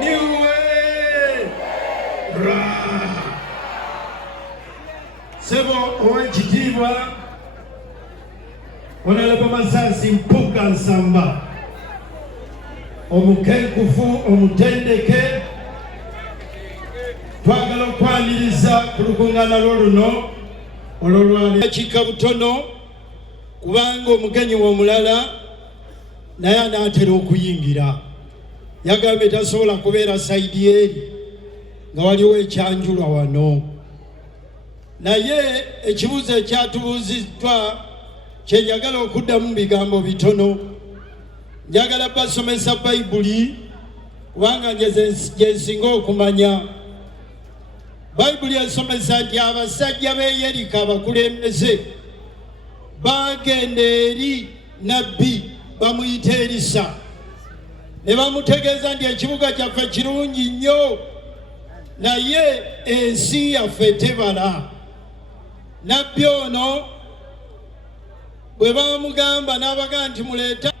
niwe ra sebo owekitiibwa Honorable Masasi Mpuga Nsamba omukenkufu omutendeke twagala okwaniriza ku lukungana lwoluno olwolwaleero kika butono kubanga omugenyi w'omulala naye anaatera okuyingira yagambye tasobola kubeera sayidi eri nga waliwo ekyanjulwa wano naye ekibuuzo ekyatubuuziddwa kyenjagala okuddamu mu bigambo bitono njagala basomesa Bayibuli kubanga gye nsinga okumanya. Bayibuli esomesa nti abasajja b'e Yeriko abakulembeze bagenda eri nabbi bamuyita Erisa ne bamutegeeza nti ekibuga kyaffe kirungi nnyo naye ensi yaffe tebala. Nabbi ono bwe bamugamba n'abagamba nti muleeta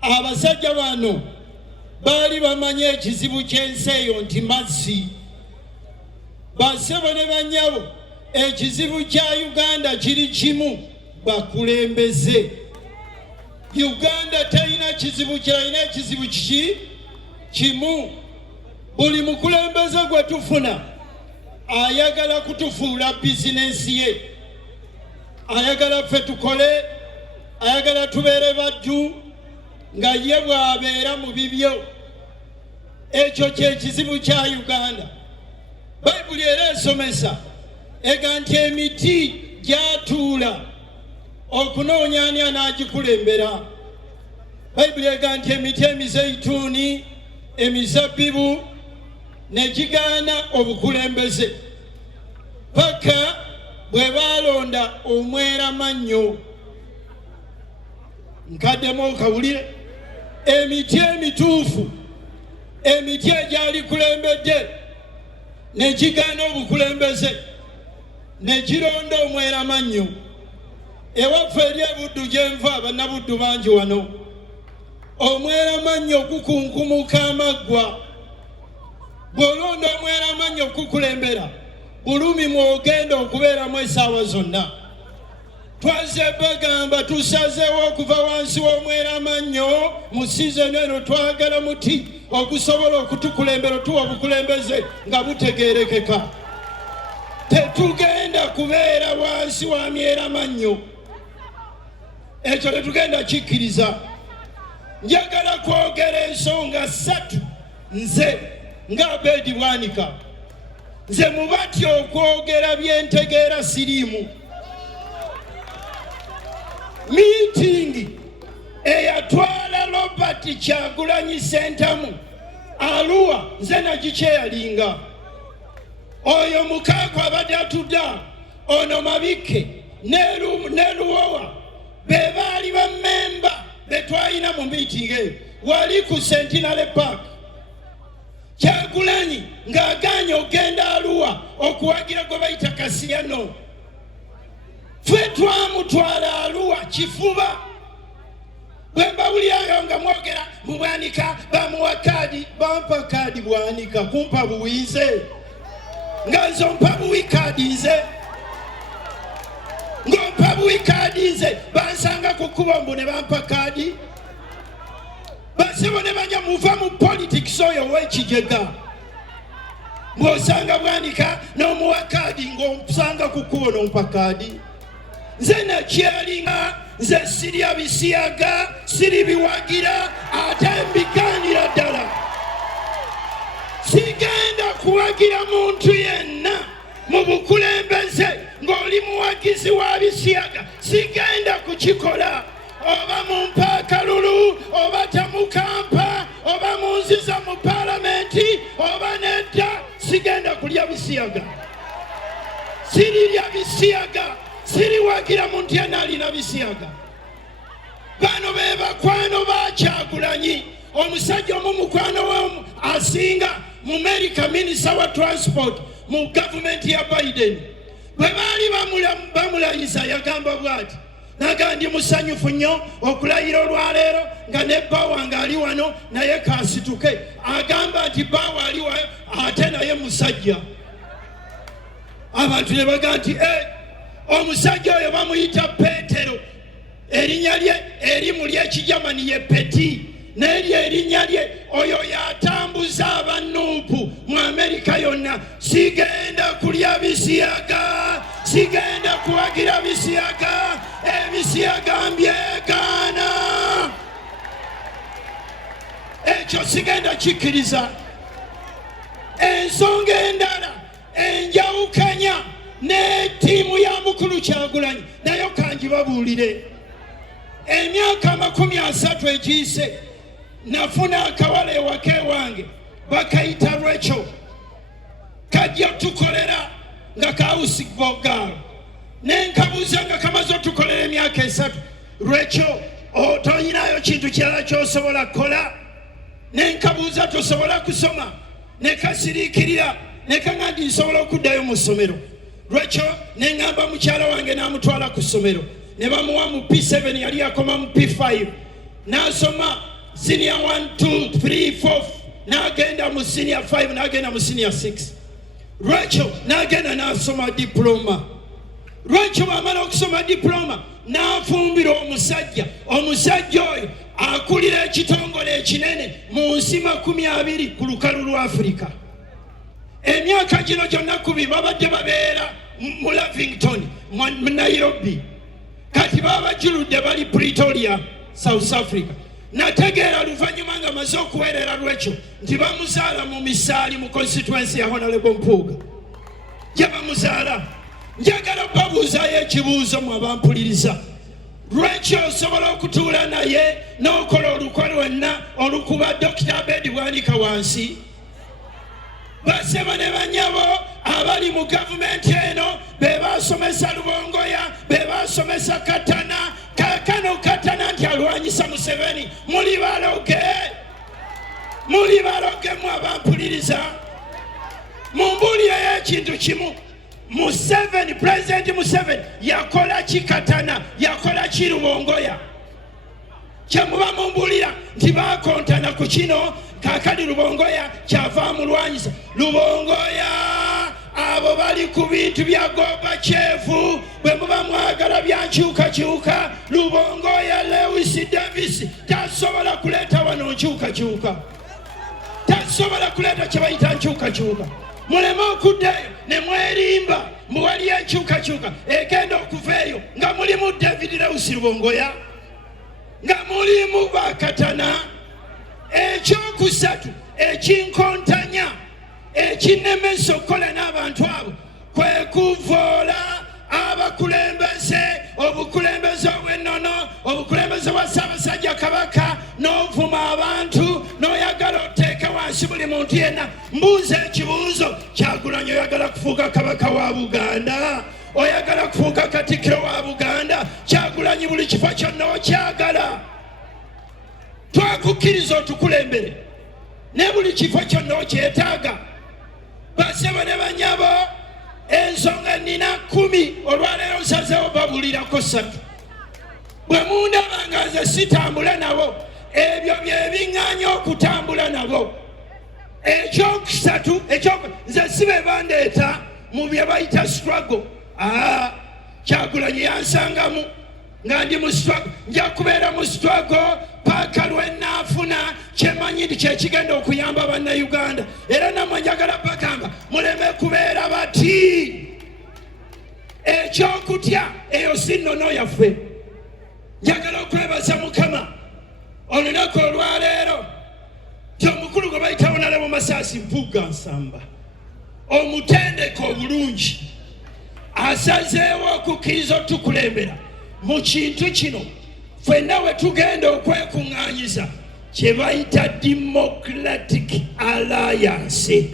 abasajja bano baali bamanye ekizibu ky'ensi eyo nti mazzi. Basebo ne banyabo ekizibu kya Uganda kiri kimu bakulembeze. Uganda terina kizibu kirina ekizibu kimu. Buli mukulembeze gwe tufuna ayagala kutufuula bizinensi ye, ayagala ffe tukole, ayagala tubeere baddu nga ye bw'abeera mu bibyo. Ekyo ky'ekizibu kya Uganda. Bayibuli era esomesa ega nti emiti gyatuula okunoonya ani anaagikulembera. Bayibuli ega nti emiti emizeituni emizabbibu ne gigaana obukulembeze paka bwe baalonda omweramannyo. Nkaddemu okawulire emiti emituufu, emiti egyali kulembedde ne gigaana obukulembeze ne gironda omweramannyo. Ewaffe eri ebuddu gye nva bannabuddu bangi wano omweramannyo gukunkumuka amaggwa. Bw'olonda omweramannyo okukulembera bulumi mwogenda okubeeramu essaawa zonna. Twaze bagamba tusazeewo okuva wansi w'omweramannyo mu sizoni eno twagala muti okusobola okutukulembera tuwa obukulembeze nga butegeerekeka. Tetugenda kubeera wansi wa myeramannyo, ekyo tetugenda kikkiriza. Njagala kwogera ensonga 3 nze nga Abedi Bwanika. Nze mubati okwogera byentegeera siriimu. Meeting eyatwala Robert Kyagulanyi Ssentamu Arua nze nagikyeyalinga. Oyo mukaaga abadde atudda ono Mabike ne Luwowa be baali bammemba be twalina mu meeting eyo wali ku Centenary Park. Kyagulanyi ng'agaanye ogenda Arua okuwagira gwe bayita Kasiyano. Ffe twamutwala Arua kifuba. Bwe mbawulirayo nga mwogera mu Bwanika bamuwa kaadi, bampa kaadi Bwanika kumpa buwize nga nze ompa buwi kaadi nze ng'ompa buwi kaadi nze bansanga ku kkubo mbu ne bampa kaadi. Basebo ne banya muva mu politics oyo w'ekigega bw'osanga Bwanika n'omuwa kaadi ng'omusanga ku kkubo n'ompa kaadi. Nze nakyalinga nze sirya bisiyaga siri biwagira ate mbigaanira ddala. Sigenda kuwagira muntu yenna mu bukulembeze ng'oli muwagizi wa bisiyaga, sigenda kukikola. Oba mumpa akalulu oba temukampa oba munziza mu palamenti oba nedda, sigenda kulya bisiyaga. Sirirya bisiyaga, siriwagira muntu yenna alina bisiyaga. Bano be bakwano ba Kyagulanyi. Omusajja omu mukwano we asinga mu America, minisita wa transport mu gavumenti ya Biden. Bwe baali bamulayiza yagamba bw'ati, naga ndi musanyufu nnyo okulayira olwaleero nga ne bba wange ali wano naye kasituke. Agamba nti bawa aliwa ate naye musajja. Abantu ne baga nti omusajja oyo bamuyita Peetero, erinnya lye erimu ly'Ekijamani ye Peti, n'eryo erinnya lye oyo yatambuza abannuupu mu Amerika yonna. Sigenda kulya bisiyaga, sigenda kuwagira bisiyaga, ebisiyaga mbyegaana. Ekyo sigenda kikkiriza. Ensonga endala enjawukanya ne ttiimu ya Mukulu Kyagulanyi nayo kangibabuulire. Emyaka 30 egiyise nafuna akawala ewaka ewange bakayita Rachel, kajja tukolera nga kausi bogaalo. Nenkabuuza nga kamaze otukolera emyaka 3, Rachel otoyinayo kintu kirala kyosobola kukola? Nenkabuuza tosobola kusoma? Nekasiriikirira nekanga ndi nsobola okuddayo mu ssomero. Rachel neŋŋamba mukyala wange n'amutwala ku ssomero, ne bamuwa mu P7, yali akoma mu P5, n'asoma senior 1, 2, 3, 4, n'agenda mu senior 5, n'agenda mu senior 6. Rachel n'agenda n'asoma diploma. Rachel bw'amala okusoma diploma n'afumbira omusajja. Omusajja oyo akulira ekitongole ekinene mu nsi 20 ku lukalu lwa Afrika. Emyaka gino gyonna kubi babadde babeera mu Lavington, mu Nairobi, kati babajuludde bali Pretoria, South Africa. Nategeera luvannyuma nga maze okuweerera Rachel nti bamuzaala mu Misaali mu constituency ya Honorable Mpuuga. Gye bamuzaala. Njagala babuuzaayo ekibuuzo mu abampuliriza. Rachel osobola okutuula naye n'okola olukwe lwonna olukuba Dr. Abedi bwanika wansi? Baseba ne banyabo abali mu gavumenti eno be basomesa Lubongoya, be basomesa Katana, kakano Katana nti alwanyisa Museveni. Muli baloge mu abampuliriza. Mumbuulireyo ekintu kimu. Museveni, President Museveni yakola ki Katana, yakola ki Lubongoya? Kyemuba mumbuulira nti bakontana ku kino, kakali Lubongoya kyava mulwanyisa. Lubongoya abo bali ku bintu bya Gorbachev, bwe muba mwagala byankyukakyuka. Lubongoya Lewis Davis tasobola kuleeta wano nkyukakyuka, tasobola kuleeta kye bayita nkyukakyuka. Muleme okuddayo ne mwerimba muwali enkyukakyuka egenda okuveeyo nga mulimu David Lewis Lubongoya, nga mulimu Bakatana. Ekyokusatu ekinkontanya ekinnemesa okukola n'abantu abo kwe kuvoola abakulembeze, obukulembeze obw'ennono, obukulembeze bwa Ssaabasajja Kabaka, n'ovuma abantu n'oyagala oteeke wansi buli muntu yenna. Mbuuza ekibuuzo, Kyagulanyi oyagala kufuuka kabaka wa Buganda? Oyagala kufuuka katikkiro wa Buganda? Kyagulanyi buli kifo kyonna okyagala. Twakukkiriza otukulembere ne buli kifo kyonna okyetaaga. Basebo ne banyabo, ensonga nina 10 olwaleero nsazeewo babuulirako 3. Bwe mundaba nga nze sitambula nabo, ebyo bye biŋŋaanya okutambula nabo. Ekyokusatu nze si be bandeeta mu bye bayita struggle. Kyagulanyi yansangamu nga ndi mu struggle. Nja kubeera mu struggle paka lwe naafuna kyemanyi nti kyekigenda okuyamba bannayuganda. Era nammwe njagala bagamba muleme kubeera bati. Ekyokutya eyo si nnono yaffe. Njagala okwebaza Mukama olunaku olwaleero ti omukulu gwe bayita Honorable Masaasi Mpuuga Nsamba, omutendeke obulungi, asazeewo okukkiriza otukulembera mu kintu kino ffenna we tugenda okwekuŋŋaanyiza kye bayita Democratic Alliance.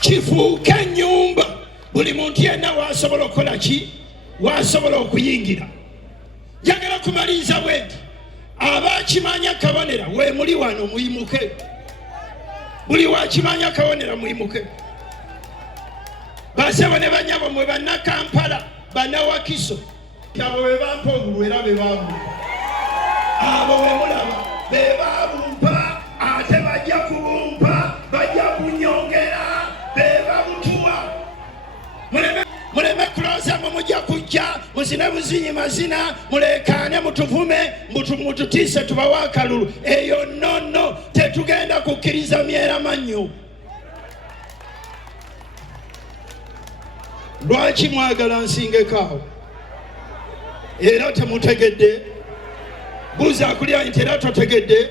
Kifuuke ennyumba, buli muntu yenna waasobola okukola ki? Waasobola okuyingira. Njagala kumaliriza bwe nti abakimanya kabonera we muli wano muyimuke. Buli wakimanya kabonera muyimuke. Basebo ne banyabo mwe bannakampala, bannawakiso, abo be bampa obulwera be baabumpa. Abo we mulaba be baabumpa. zammwe mujja kujja muzine buzinyi mazina mulekaane mutuvume mututiise tubawe akalulu. Eyo nonno tetugenda kukkiriza myera mannyo. Lwaki mwagala nsingekaawo? Era temutegedde? Buuza akulya nti era totegedde?